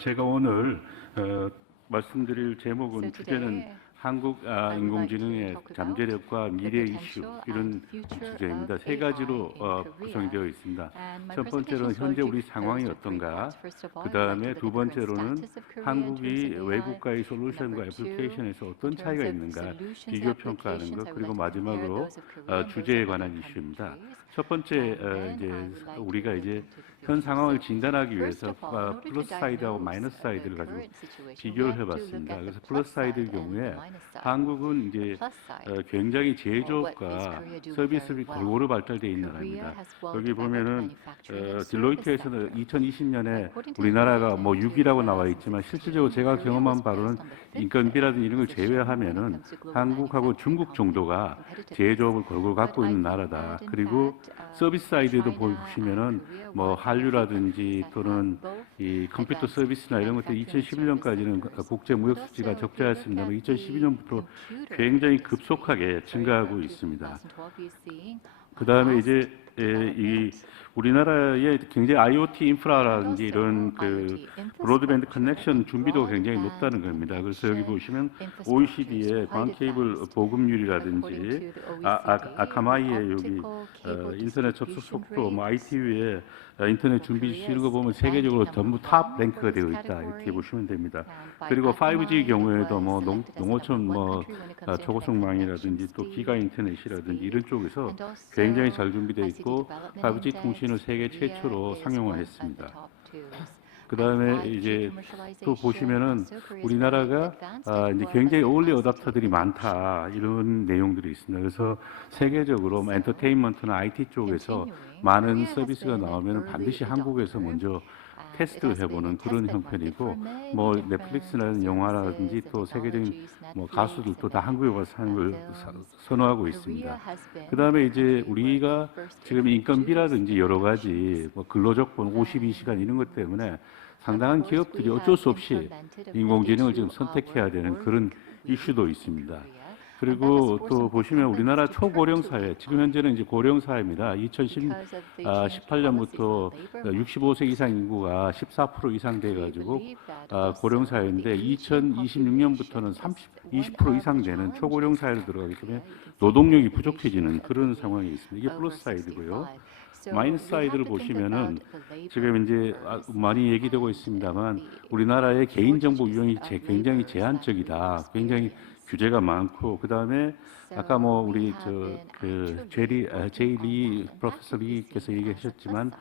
제가 오늘 말씀드릴 제목은 주제는 한국 인공지능의 잠재력과 미래 이슈 이런 주제입니다. 세 가지로 구성이 되어 있습니다. 첫 번째로는 현재 우리 상황이 어떤가, 그 다음에 두 번째로는 한국이 외국과의 솔루션과 애플리케이션에서 어떤 차이가 있는가 비교 평가하는 것, 그리고 마지막으로 주제에 관한 이슈입니다. 첫 번째 우리가 현 상황을 진단하기 위해서 플러스 사이드하고 마이너스 사이드를 가지고 비교를 해봤습니다. 그래서 플러스 사이드의 경우에 한국은 굉장히 제조업과 서비스비 골고루 발달되어 있는 나라입니다. 여기 보면은 딜로이트에서는 2020년에 우리나라가 뭐 6위라고 나와 있지만 실질적으로 제가 경험한 바로는 인건비라든지 이런 걸 제외하면은 한국하고 중국 정도가 제조업을 골고루 갖고 있는 나라다. 그리고 서비스 사이드도 보시면은 뭐 한류라든지 또는 이 컴퓨터 서비스나 이런 것들 2011년까지는 국제 무역 수지가 적자였습니다만 2012년부터 굉장히 급속하게 증가하고 있습니다. 그 다음에 이 우리나라의 굉장히 IoT 인프라라든지 이런 브로드밴드 커넥션 준비도가 굉장히 높다는 겁니다. 그래서 여기 보시면 OECD의 광케이블 보급률이라든지 아카마이의 여기 인터넷 접속 속도, 뭐 ITU의 인터넷 준비 지수 이런 거 보면 세계적으로 전부 탑 랭크가 되어 있다, 이렇게 보시면 됩니다. 그리고 5G 경우에도 뭐 농어촌 뭐 초고속망이라든지 또 기가 인터넷이라든지 이런 쪽에서 굉장히 잘 준비되어 있고 5G 통신을 세계 최초로 상용화 했습니다. 그 다음에 또 보시면은 우리나라가 굉장히 얼리 어답터들이 많다, 이런 내용들이 있습니다. 그래서 세계적으로 엔터테인먼트나 IT 쪽에서 많은 서비스가 나오면 반드시 한국에서 먼저 테스트를 해보는 그런 형편이고, 뭐 넷플릭스나 영화라든지 또 세계적인 뭐 가수들도 다 한국에 와서 하는 걸 선호하고 있습니다. 그 다음에 우리가 지금 인건비라든지 여러 가지 뭐 근로조건 52시간 이런 것 때문에 상당한 기업들이 어쩔 수 없이 인공지능을 지금 선택해야 되는 그런 이슈도 있습니다. 그리고 또 보시면 우리나라 초고령 사회, 지금 현재는 고령 사회입니다. 2018년부터 65세 이상 인구가 14% 이상 돼가지고 고령 사회인데 2026년부터는 20% 이상 되는 초고령 사회로 들어가기 때문에 노동력이 부족해지는 그런 상황이 있습니다. 이게 플러스 사이드고요. 마이너스 사이드를 보시면은 지금 많이 얘기되고 있습니다만 우리나라의 개인정보 유형이 굉장히 제한적이다. 굉장히 규제가 많고, 그 다음에 아까 뭐 우리 제이 리 프로페서 리께서 얘기하셨지만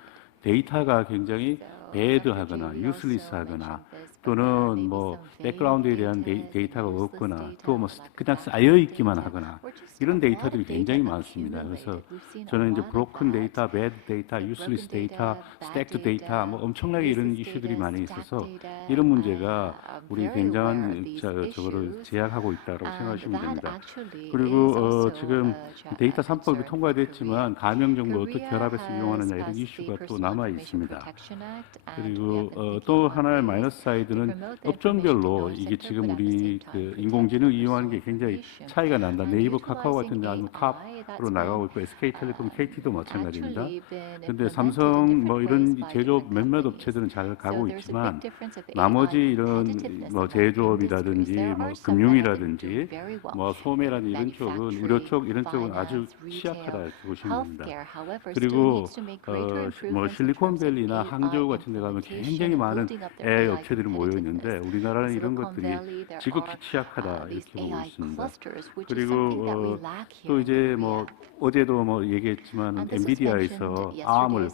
데이터가 굉장히 배드하거나 유슬리스하거나 또는 뭐 백그라운드에 대한 데이터가 없거나 또 뭐 그냥 쌓여 있기만 하거나 이런 데이터들이 굉장히 많습니다. 그래서 저는 브로큰 데이터, 배드 데이터, 유슬리스 데이터, 스택드 데이터 뭐 엄청나게 이런 이슈들이 많이 있어서 이런 문제가 우리 굉장한 저거를 제약하고 있다고 생각하시면 됩니다. 그리고 지금 데이터 3법이 통과됐지만 가명 정보 어떻게 결합해서 이용하느냐 이런 이슈가 또 남아 있습니다. 그리고 또 하나의 마이너스 사이드는 업종별로 이게 지금 우리 인공지능 이용하는 게 굉장히 차이가 난다. 네이버, 카카오 같은 데 아주 탑으로 나가고 있고 SK텔레콤, KT도 마찬가지입니다. 그런데 삼성 뭐 이런 제조업 몇몇 업체들은 잘 가고 있지만 나머지 이런 뭐 제조업이라든지 뭐 금융이라든지 뭐 소매라든지 이런 쪽은 의료 쪽 이런 쪽은 아주 취약하다 이렇게 보시면 됩니다. 그리고 뭐 실리콘밸리나 항저우 같은 데 가면 굉장히 많은 AI 업체들이 모여 있는데 우리나라는 이런 것들이 지극히 취약하다 이렇게 보고 있습니다. 그리고 또 뭐 어제도 뭐 얘기했지만 엔비디아에서 ARM을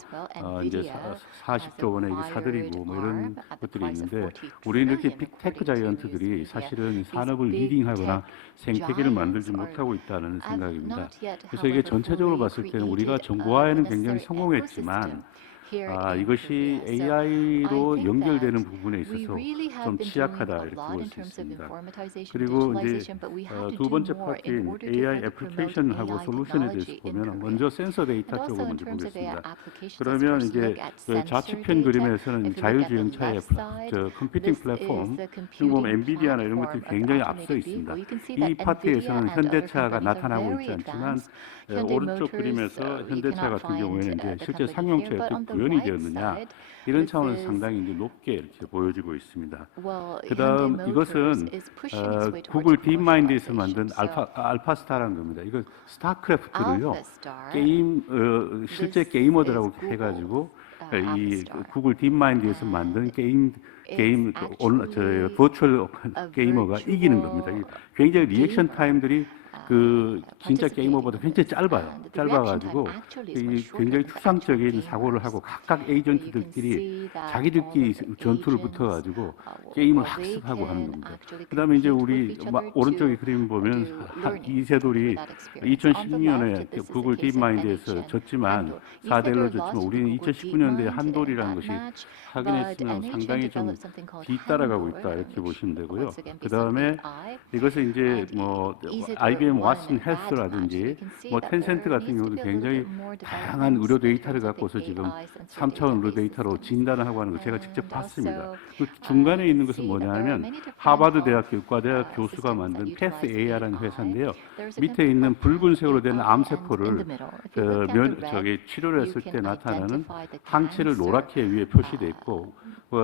40조 원에 사들이고 뭐 이런 것들이 있는데 우리는 이렇게 빅테크 자이언트들이 사실은 산업을 리딩하거나 생태계를 만들지 못하고 있다는 생각입니다. 그래서 이게 전체적으로 봤을 때는 우리가 정보화에는 굉장히 성공했지만 이것이 AI로 연결되는 부분에 있어서 좀 취약하다 이렇게 볼 수 있습니다. 그리고 두 번째 파트인 AI 애플리케이션하고 솔루션에 대해서 보면 먼저 센서 데이터 쪽을 먼저 보겠습니다. 그러면 좌측편 그림에서는 자율주행차의 컴퓨팅 플랫폼, 지금 보면 엔비디아나 이런 것들이 굉장히 앞서 있습니다. 이 파트에서는 현대차가 나타나고 있지 않지만 오른쪽 그림에서 현대차 같은 경우에는 실제 상용차에 떴고요. 구현이 되었느냐 이런 차원에서 상당히 이제 높게 이렇게 보여지고 있습니다. 그다음 이것은 구글 딥마인드에서 만든 알파스타라는 겁니다. 이거 스타크래프트를요 게임 실제 게이머들하고 해가지고 이 구글 딥마인드에서 만든 게임 버추얼 게이머가 이기는 겁니다. 굉장히 리액션 타임들이 그 진짜 게이머보다 굉장히 짧아가지고 굉장히 추상적인 사고를 하고 각각 에이전트들끼리 자기들끼리 전투를 붙어가지고 게임을 학습하고 하는 겁니다. 그다음에 이제 우리 오른쪽에 그림 보면 이세돌이 2016년에 구글 딥마인드에서 졌지만 4대1로 졌지만 우리는 2019년도에 한돌이라는 것이 확인했으면 상당히 좀 뒤따라가고 있다 이렇게 보시면 되고요. 그다음에 이것은 이제 뭐 IBM 왓슨 헬스라든지 뭐 텐센트 같은 경우도 굉장히 다양한 의료 데이터를 갖고서 지금 3차원 의료 데이터로 진단을 하고 하는 거 제가 직접 봤습니다. 그 중간에 있는 것은 뭐냐면 하버드 대학 의과대학 교수가 만든 패스 AI라는 회사인데요. 밑에 있는 붉은색으로 된 암세포를 치료를 했을 때 나타나는 항체를 노랗게 위에 표시돼 있고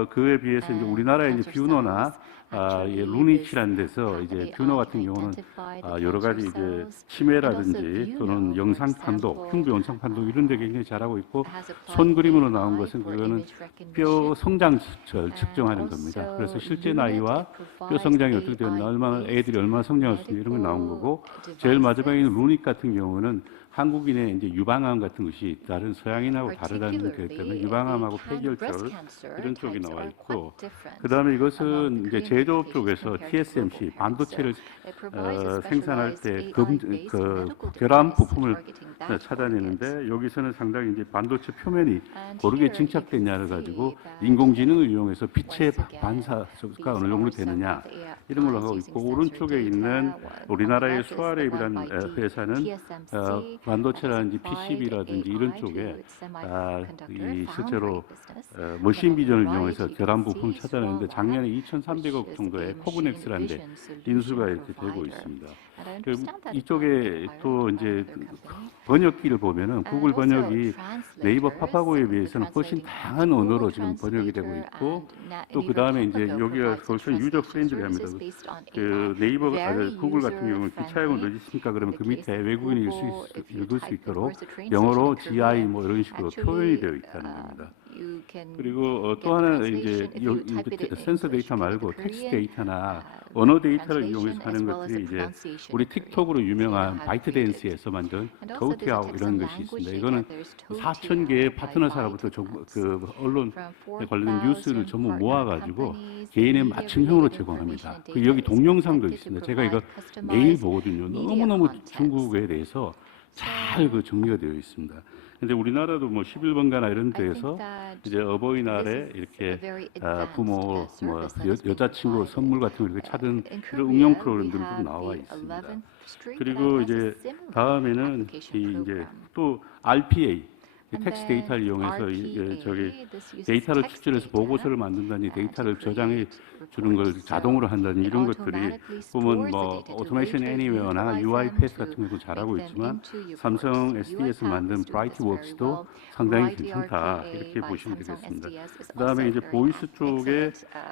그에 비해서 이제 우리나라의 이제 뷰너나 루니치라는 데서 이제 뷰너 같은 경우는 여러 가지 이제 치매라든지 또는 영상 판독, 흉부 영상 판독 이런 데 굉장히 잘하고 있고 손 그림으로 나온 것은 그거는 뼈 성장을 측정하는 겁니다. 그래서 실제 나이와 뼈 성장이 어떻게 되었나, 애들이 얼마나 성장할 수 있는 이런 게 나온 거고 제일 마지막에 있는 루닉 같은 경우는 한국인의 이제 유방암 같은 것이 다른 서양인하고 다르다는 게 때문에 유방암하고 폐결절 이런 쪽이 나와 있고 그다음에 이것은 이제 제조업 쪽에서 TSMC 반도체를 생산할 때 결함 부품을 찾아내는데 여기서는 상당히 이제 반도체 표면이 고르게 증착됐냐를 가지고 인공지능을 이용해서 빛의 반사가 어느 정도 되느냐 이런 걸로 하고 있고 오른쪽에 있는 우리나라의 수아랩이라는 회사는 반도체라든지 PCB라든지 이런 쪽에 이 실제로 머신 비전을 이용해서 결함 부품을 찾아내는데 작년에 2,300억 정도의 코브넥스라는 데 인수가 이렇게 되고 있습니다. 이쪽에 또 이제 번역기를 보면은 구글 번역이 네이버 파파고에 비해서는 훨씬 다양한 언어로 지금 번역이 되고 있고 또 그 다음에 이제 여기가 훨씬 유저 프렌드리 합니다. 그 네이버 구글 같은 경우는 기차역을 넣으십니까 그러면 그 밑에 외국인이 읽을 수 있도록 영어로 GI 뭐 이런 식으로 표현이 되어 있다는 겁니다. 그리고 또 하나는 이제 센서 데이터 말고 텍스트 데이터나 언어 데이터를 이용해서 하는 것들이 이제 우리 틱톡으로 유명한 바이트댄스에서 만든 토우티아우 이런 것이 있습니다. 이거는 4,000개의 파트너사로부터 그 언론 관련된 뉴스를 전부 모아가지고 개인의 맞춤형으로 제공합니다. 여기 동영상도 있습니다. 제가 이거 매일 보거든요. 너무너무 중국에 대해서 잘 정리가 되어 있습니다. 근데 우리나라도 뭐 11번가나 이런 데에서 이제 어버이날에 이렇게 부모 뭐 여자친구 선물 같은 거 이렇게 찾은 이런 응용 프로그램들도 나와 있습니다. 그리고 이제 다음에는 이제 또 RPA 텍스트 데이터를 이용해서 데이터를 추출해서 보고서를 만든다니 데이터를 저장해 주는 걸 자동으로 한다니 이런 것들이 보면 뭐 오토메이션 애니웨어나 UiPath 같은 것도 잘하고 있지만 삼성 SD에서 만든 브라이트웍스도 상당히 괜찮다 이렇게 보시면 되겠습니다. 그다음에 이제 보이스 쪽에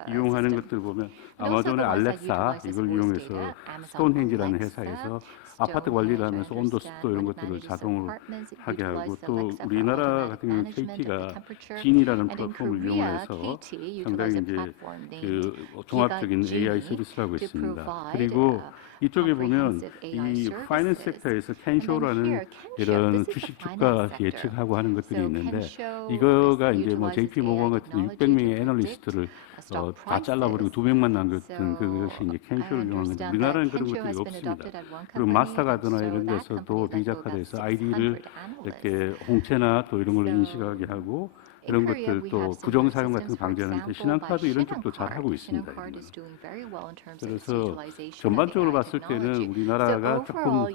이용하는 것들 보면 아마존의 알렉사 이걸 이용해서 스톤헨지라는 회사에서 아파트 관리를 하면서 온도, 습도 이런 것들을 자동으로 하게 하고 또 우리나라 같은 경우는 KT가 진이라는 플랫폼을 이용해서 상당히 이제 그 종합적인 AI 서비스를 하고 있습니다. 그리고 이쪽에 보면 이 파이낸스 섹터에서 캔쇼라는 이런 주식 주가 예측하고 하는 것들이 있는데 이거가 이제 뭐 JP 모건 같은 600명의 애널리스트를 다 잘라버리고 2명만 남겼던 그것이 이제 캔쇼를 이용한 건데 우리나라는 그런 것들이 없습니다. 그리고 마스터카드나 이런 데서도 비자카드에서 아이디를 이렇게 홍채나 또 이런 걸로 인식하게 하고 이런 것들 또 부정 사용 같은 거 방지하는데 신한카드 이런 쪽도 잘 하고 있습니다. 그래서 전반적으로 봤을 때는 우리나라가 조금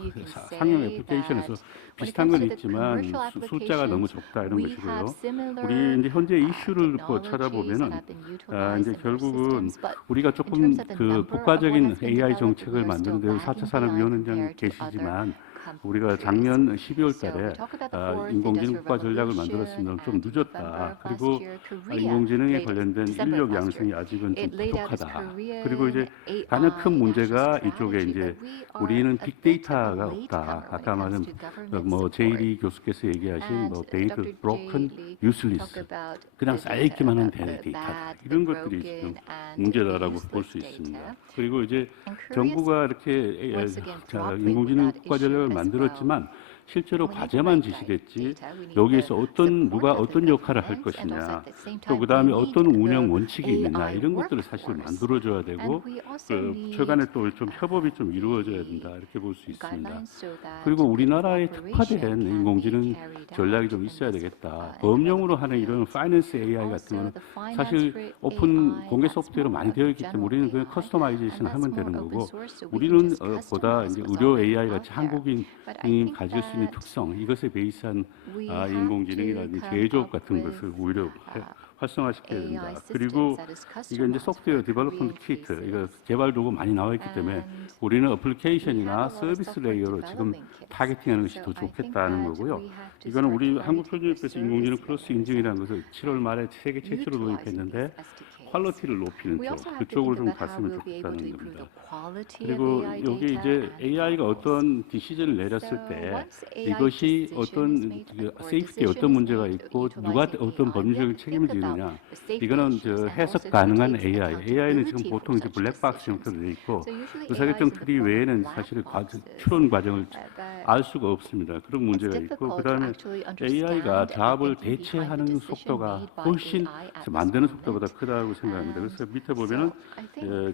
상용 애플리케이션에서 비슷한 건 있지만 숫자가 너무 적다 이런 것이고요. 우리 이제 현재 이슈를 찾아보면은 이제 결국은 우리가 조금 그 국가적인 AI 정책을 만드는데 4차 산업위원회장 계시지만 우리가 작년 12월 달에 인공지능 국가 전략을 만들었으면 좀 늦었다. 그리고 인공지능에 관련된 인력 양성이 아직은 좀 부족하다. 그리고 이제 가장 큰 문제가 이쪽에 이제 우리는 빅데이터가 없다. 아까 말한 뭐 제이리 교수께서 얘기하신 뭐 데이터 브로큰 유슬리스, 그냥 쌓여있기만 한 데이터다. 이런 것들이 지금 문제다라고 볼 수 있습니다. 그리고 이제 정부가 이렇게 인공지능 국가 전략을 만들었지만 실제로 과제만 지시됐지 여기에서 누가 어떤 역할을 할 것이냐, 또 그다음에 어떤 운영 원칙이 있느냐, 이런 것들을 사실 만들어줘야 되고 최근에 또 좀 협업이 좀 이루어져야 된다, 이렇게 볼 수 있습니다. 그리고 우리나라에 특화된 인공지능 전략이 좀 있어야 되겠다. 범용으로 하는 이런 파이낸스 AI 같은 거는 사실 오픈 공개 소프트웨어로 많이 되어 있기 때문에 우리는 그냥 커스터마이제이션 하면 되는 거고, 우리는 보다 이제 의료 AI 같이 한국인이 가질 수 있는 특성, 이것에 베이스한 인공지능이라든지 제조업 같은 것을 오히려 활성화시켜야 된다. 그리고 이게 이제 소프트웨어 디벨롭먼트 키트, 이거 개발 도구 많이 나와 있기 때문에 우리는 어플리케이션이나 서비스 레이어로 지금 타겟팅하는 것이 더 좋겠다는 거고요. 이거는 우리 한국표준협회에서 인공지능 플러스 인증이라는 것을 7월 말에 세계 최초로 도입했는데 퀄리티를 높이는 쪽, 그쪽으로 좀 갔으면 좋겠다는 겁니다. 그리고 여기 이제 AI가 어떤 디시전을 내렸을 때 이것이 어떤 세이프티에 어떤 문제가 있고 누가 어떤 법률적인 책임을 지느냐, 이거는 해석 가능한 AI는 지금 보통 이제 블랙박스 형태로 되어 있고 의사결정 트리 외에는 사실 추론 과정을 알 수가 없습니다. 그런 문제가 있고, 그다음에 AI가 잡을 대체하는 속도가 훨씬 만드는 속도보다 크다고 생각합니다. 그래서 밑에 보면은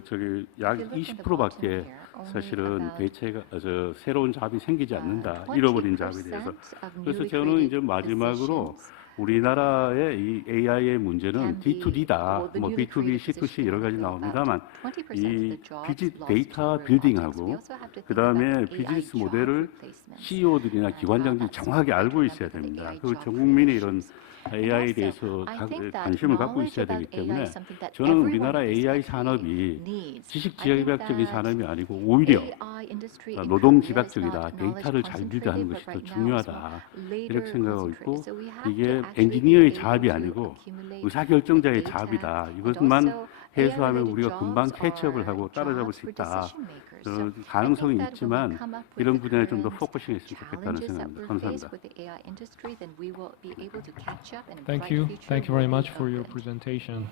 저기 약 20%밖에 사실은 대체가 새로운 잡이 생기지 않는다. 잃어버린 잡에 대해서. 그래서 저는 이제 마지막으로 우리나라의 이 AI의 문제는 D2D다. 뭐 B2B, C2C 여러 가지 나옵니다만 이 데이터 빌딩하고 그다음에 비즈니스 모델을 CEO들이나 기관장들이 정확하게 알고 있어야 됩니다. 그리고 전 국민이 이런 AI에 대해서 관심을 갖고 있어야 되기 때문에 저는 우리나라 AI 산업이 지식 집약적인 산업이 아니고 오히려 노동 집약적이다. 데이터를 잘 빌드하는 것이 더 중요하다. 이렇게 생각하고 있고, 이게 엔지니어의 잡이 아니고 의사결정자의 잡이다. 이것만 해소하면 우리가 금방 캐치업을 하고 따라잡을 수 있다. 가능성이 있지만 이런 분야에 좀 더 포커싱했으면 좋겠다는 생각입니다. 감사합니다. Thank you. Thank you very much for your presentation.